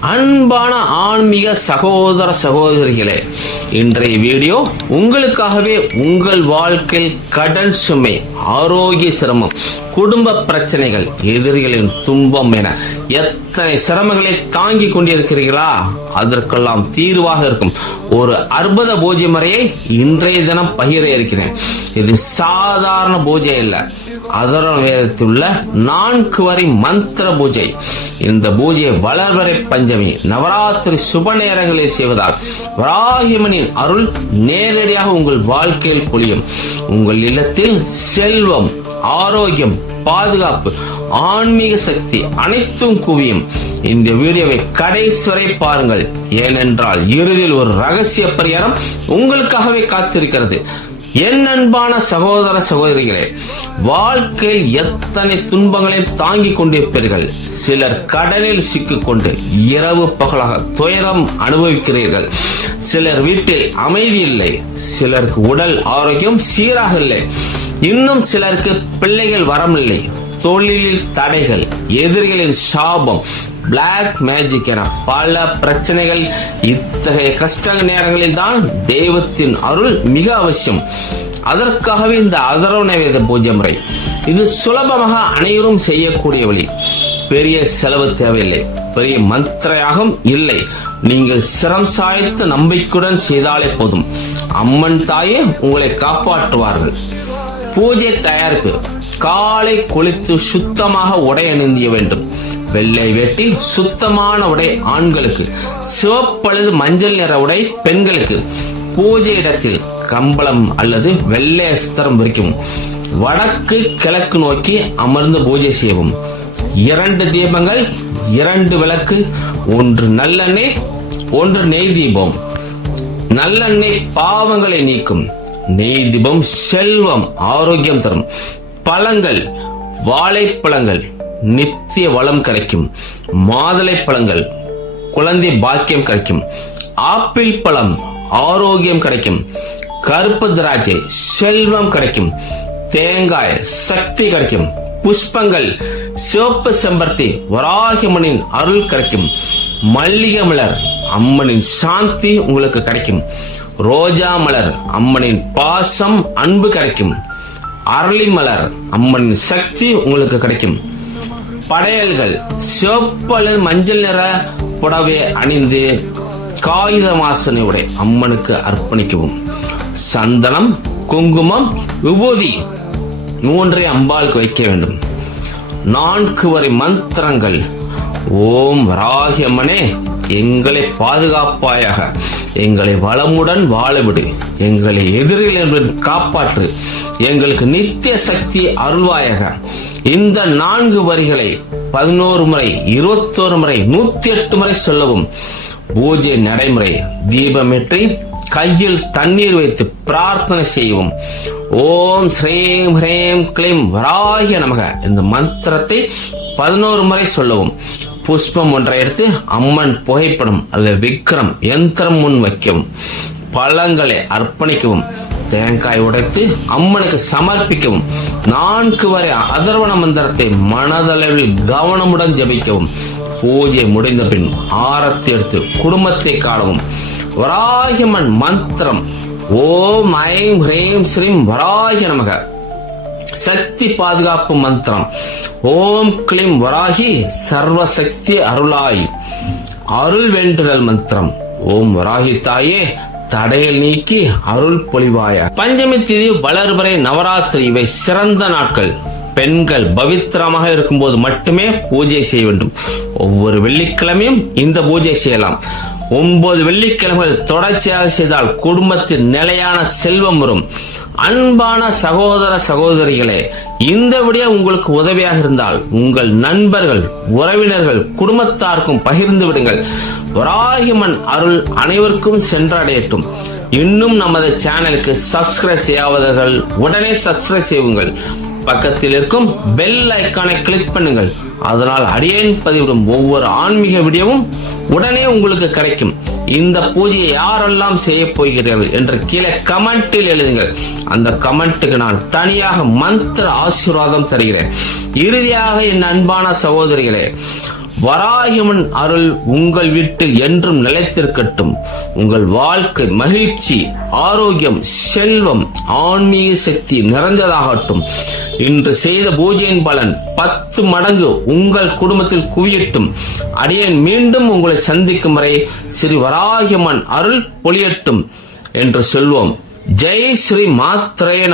அன்பான ஆன்மீக சகோதர சகோதரிகளே இன்றைய வீடியோ உங்களுக்காகவே உங்கள் வாழ்க்கையில் கடன் சுமை ஆரோக்கிய சிரமம் குடும்ப பிரச்சனைகள் எதிரிகளின் துன்பம் என எத்தனை சிரமங்களை தாங்கி கொண்டிருக்கிறீர்களா? அதற்கெல்லாம் தீர்வாக இருக்கும் ஒரு அற்புத பூஜை முறையை இன்றைய தினம் பகிர இருக்கிறேன். இது சாதாரண பூஜை இல்ல அதர வேதத்தில் உள்ள நான்கு வரை மந்திர பூஜை. இந்த பூஜையை வளர்வரை பஞ்ச பஞ்சமி. நவராத்திரி சுப நேரங்களில் செய்வதால் வராகிமனின் அருள் நேரடியாக உங்கள் வாழ்க்கையில் பொழியும். உங்கள் இல்லத்தில் செல்வம் ஆரோக்கியம் பாதுகாப்பு ஆன்மீக சக்தி அனைத்தும் குவியும். இந்த வீடியோவை கடைசி வரை பாருங்கள். ஏனென்றால் இறுதியில் ஒரு ரகசிய பரிகாரம் உங்களுக்காகவே காத்திருக்கிறது. என் அன்பான சகோதர சகோதரிகளே வாழ்க்கையில் எத்தனை துன்பங்களையும் தாங்கிக் கொண்டிருப்பீர்கள்? சிலர் கடலில் சிக்கிக்கொண்டு இரவு பகலாக துயரம் அனுபவிக்கிறீர்கள். சிலர் வீட்டில் அமைதி இல்லை. சிலருக்கு உடல் ஆரோக்கியம் சீராக இல்லை. இன்னும் சிலருக்கு பிள்ளைகள் வரமில்லை தொழிலில் தடைகள் எதிரிகளின் சாபம் பிளாக் மேஜிக் என பல பிரச்சனைகள் இத்தகைய கஷ்ட நேரங்களில் தான் தெய்வத்தின் அருள் மிக அவசியம். அதற்காகவே இந்த அதரவு நைவேத பூஜை முறை. இது சுலபமாக அனைவரும் செய்யக்கூடிய வழி. பெரிய செலவு தேவையில்லை. பெரிய மந்திரயாகம் இல்லை. நீங்கள் சிரம் சாய்த்து நம்பிக்கையுடன் செய்தாலே போதும். அம்மன் தாயே உங்களை காப்பாற்றுவார்கள். பூஜை தயாரிப்பு. காலை குளித்து சுத்தமாக உடை அணிந்திய வேண்டும். வெள்ளை வேட்டி சுத்தமான உடை ஆண்களுக்கு. சிவப்பழுது மஞ்சள் நிற உடை பெண்களுக்கு. பூஜை இடத்தில் கம்பளம் அல்லது வெள்ளை அஸ்திரம் விரிக்கும் வடக்கு கிழக்கு நோக்கி அமர்ந்து பூஜை செய்யவும். இரண்டு தீபங்கள் இரண்டு விளக்கு ஒன்று நல்லெண்ணெய் ஒன்று நெய் தீபம். நல்லெண்ணெய் பாவங்களை நீக்கும். நெய் தீபம் செல்வம் ஆரோக்கியம் தரும். பழங்கள் வாழைப்பழங்கள் நித்திய வளம் கிடைக்கும். மாதுளை பழங்கள் குழந்தை பாக்கியம் கிடைக்கும். ஆப்பிள் பழம் ஆரோக்கியம் கிடைக்கும். கருப்பு திராட்சை செல்வம் கிடைக்கும். தேங்காய் சக்தி கிடைக்கும். புஷ்பங்கள் சிவப்பு செம்பருத்தி வராகிமனின் அருள் கிடைக்கும். மல்லிகை மலர் அம்மனின் சாந்தி உங்களுக்கு கிடைக்கும். ரோஜா மலர் அம்மனின் பாசம் அன்பு கிடைக்கும். அரளிமலர் அம்மன் அம்மனின் சக்தி உங்களுக்கு கிடைக்கும். படையல்கள் சிவப்பு அல்லது மஞ்சள் நிற புடவை அணிந்து காகித வாசனை உடை அம்மனுக்கு அர்ப்பணிக்கவும். சந்தனம் குங்குமம் விபூதி மூன்றை அம்பாளுக்கு வைக்க வேண்டும். நான்கு வரை மந்திரங்கள். ஓம் ராகியம்மனே எங்களை பாதுகாப்பாயாக எங்களை வளமுடன் வாழவிடு எங்களை எதிரில் என்பது காப்பாற்று எங்களுக்கு நித்திய சக்தி அருள்வாயாக. இந்த நான்கு வரிகளை பதினோரு முறை இருபத்தோரு முறை நூத்தி எட்டு முறை சொல்லவும். பூஜை நடைமுறை தீபமேற்றி கையில் தண்ணீர் வைத்து பிரார்த்தனை செய்வோம் ஓம் ஸ்ரீம் ஹ்ரேம் கிளீம் வராகிய நமக. இந்த மந்திரத்தை பதினோரு முறை சொல்லவும். புஷ்பம் ஒன்றை எடுத்து அம்மன் புகைப்படம் அல்லது விக்ரம் யந்திரம் முன் வைக்கவும். பழங்களை அர்ப்பணிக்கவும். தேங்காய் உடைத்து அம்மனுக்கு சமர்ப்பிக்கவும். நான்கு வரை அதர்வன மந்திரத்தை மனதளவில் கவனமுடன் ஜபிக்கவும். பூஜை முடிந்த பின் ஆரத்தி எடுத்து குடும்பத்தை காணவும். வராகிமன் மந்திரம். ஓம் ஐம் ஹ்ரீம் ஸ்ரீம் வராகி நமக. சக்தி பாதுகாப்பு மந்திரம். ஓம் கிளிம் வராகி சர்வ சக்தி அருளாய். அருள் வேண்டுதல் மந்திரம். ஓம் வராகி தாயே தடையில் நீக்கி அருள் பொழிவாய. பஞ்சமி திதி வளர்வரை நவராத்திரி இவை சிறந்த நாட்கள். பெண்கள் பவித்திரமாக இருக்கும்போது மட்டுமே பூஜை செய்ய வேண்டும். ஒவ்வொரு வெள்ளிக்கிழமையும் இந்த பூஜை செய்யலாம். ஒன்பது வெள்ளிக்கிழமைகள் தொடர்ச்சியாக செய்தால் குடும்பத்தில் நிலையான செல்வம் வரும். அன்பான சகோதர சகோதரிகளே இந்த விடிய உங்களுக்கு உதவியாக இருந்தால் உங்கள் நண்பர்கள் உறவினர்கள் குடும்பத்தாருக்கும் பகிர்ந்து விடுங்கள். வராகிமன் அருள் அனைவருக்கும் சென்றடையட்டும். இன்னும் நமது சேனலுக்கு சப்ஸ்கிரைப் செய்யாதவர்கள் உடனே சப்ஸ்கிரைப் செய்யுங்கள். பக்கத்தில் இருக்கும் பெல் ஐக்கானை கிளிக் பண்ணுங்கள். அதனால் அடியேன் பதிவிடும் ஒவ்வொரு ஆன்மீக வீடியோவும் உடனே உங்களுக்கு கிடைக்கும். இந்த பூஜையை யாரெல்லாம் செய்ய போகிறீர்கள் என்று கீழே கமெண்டில் எழுதுங்கள். அந்த கமெண்ட்டுக்கு நான் தனியாக மந்திர ஆசீர்வாதம் தருகிறேன். இறுதியாக என் அன்பான சகோதரிகளே வராகியம்மன் அருள் உங்கள் வீட்டில் என்றும் நிலைத்திருக்கட்டும். உங்கள் வாழ்க்கை மகிழ்ச்சி ஆரோக்கியம் செல்வம் ஆன்மீக சக்தி நிறைந்ததாகட்டும். இன்று செய்த பூஜையின் பலன் பத்து மடங்கு உங்கள் குடும்பத்தில் குவியட்டும். அடியேன் மீண்டும் உங்களை சந்திக்கும் வரை ஸ்ரீ வராகியம்மன் அருள் பொழியட்டும் என்று சொல்வோம். ஜெய் ஸ்ரீ மாத்திரையன